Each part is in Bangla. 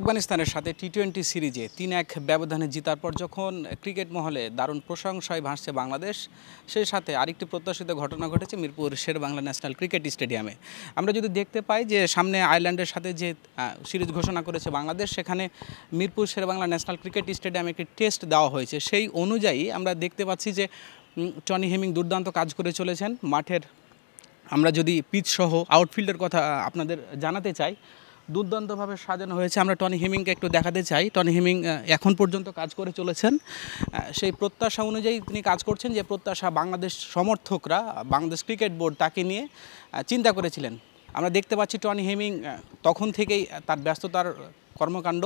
আফগানিস্তানের সাথে টি-20 সিরিজে ৩-১ ব্যবধানে জিতার পর যখন ক্রিকেট মহলে দারুণ প্রশংসায় ভাসছে বাংলাদেশ, সেই সাথে আরেকটি প্রত্যাশিত ঘটনা ঘটেছে মিরপুর শেরেবাংলা ন্যাশনাল ক্রিকেট স্টেডিয়ামে। আমরা যদি দেখতে পাই যে সামনে আয়ারল্যান্ডের সাথে যে সিরিজ ঘোষণা করেছে বাংলাদেশ, সেখানে মিরপুর শেরেবাংলা ন্যাশনাল ক্রিকেট স্টেডিয়ামে একটি টেস্ট দেওয়া হয়েছে। সেই অনুযায়ী আমরা দেখতে পাচ্ছি যে টনি হেমিং দুর্দান্ত কাজ করে চলেছেন মাঠের। আমরা যদি পিচ সহ আউটফিল্ডের কথা আপনাদের জানাতে চাই, দুর্দান্তভাবে সাজানো হয়েছে। আমরা টনি হেমিংকে একটু দেখাতে চাই। টনি হেমিং এখন পর্যন্ত কাজ করে চলেছেন, সেই প্রত্যাশা অনুযায়ী তিনি কাজ করছেন, যে প্রত্যাশা বাংলাদেশ সমর্থকরা, বাংলাদেশ ক্রিকেট বোর্ড তাকে নিয়ে চিন্তা করেছিলেন। আমরা দেখতে পাচ্ছি টনি হেমিং তখন থেকেই তার ব্যস্ততার কর্মকাণ্ড,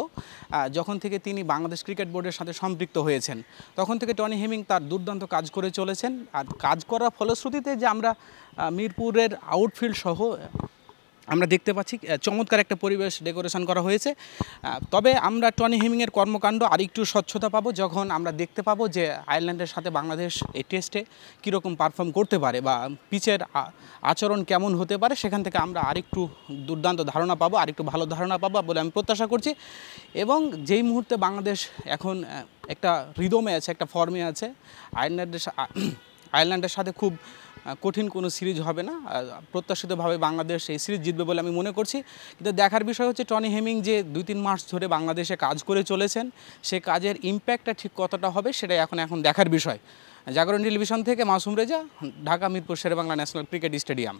যখন থেকে তিনি বাংলাদেশ ক্রিকেট বোর্ডের সাথে সম্পৃক্ত হয়েছেন, তখন থেকে টনি হেমিং তার দুর্দান্ত কাজ করে চলেছেন। আর কাজ করার ফলশ্রুতিতে যে আমরা মিরপুরের আউটফিল্ড সহ আমরা দেখতে পাচ্ছি চমৎকার একটা পরিবেশ ডেকোরেশন করা হয়েছে। তবে আমরা টনি হেমিংয়ের কর্মকাণ্ড আরেকটু স্বচ্ছতা পাবো যখন আমরা দেখতে পাবো যে আয়ারল্যান্ডের সাথে বাংলাদেশ এই টেস্টে কীরকম পারফর্ম করতে পারে বা পিচের আচরণ কেমন হতে পারে, সেখান থেকে আমরা আরেকটু দুর্দান্ত ধারণা পাবো, আরেকটু ভালো ধারণা পাবো বলে আমি প্রত্যাশা করছি। এবং যেই মুহূর্তে বাংলাদেশ এখন একটা রিদমে আছে, একটা ফর্মে আছে, আয়ারল্যান্ডের সাথে খুব কঠিন কোনো সিরিজ হবে না, প্রত্যাশিতভাবে বাংলাদেশ এই সিরিজ জিতবে বলে আমি মনে করছি। কিন্তু দেখার বিষয় হচ্ছে টনি হেমিং যে 2-3 মাস ধরে বাংলাদেশে কাজ করে চলেছেন, সে কাজের ইম্প্যাক্টটা ঠিক কতটা হবে সেটাই এখন দেখার বিষয়। জাগরণ টেলিভিশন থেকে Masum Reza, Dhaka Mirpur Sher-e-Bangla national cricket stadium.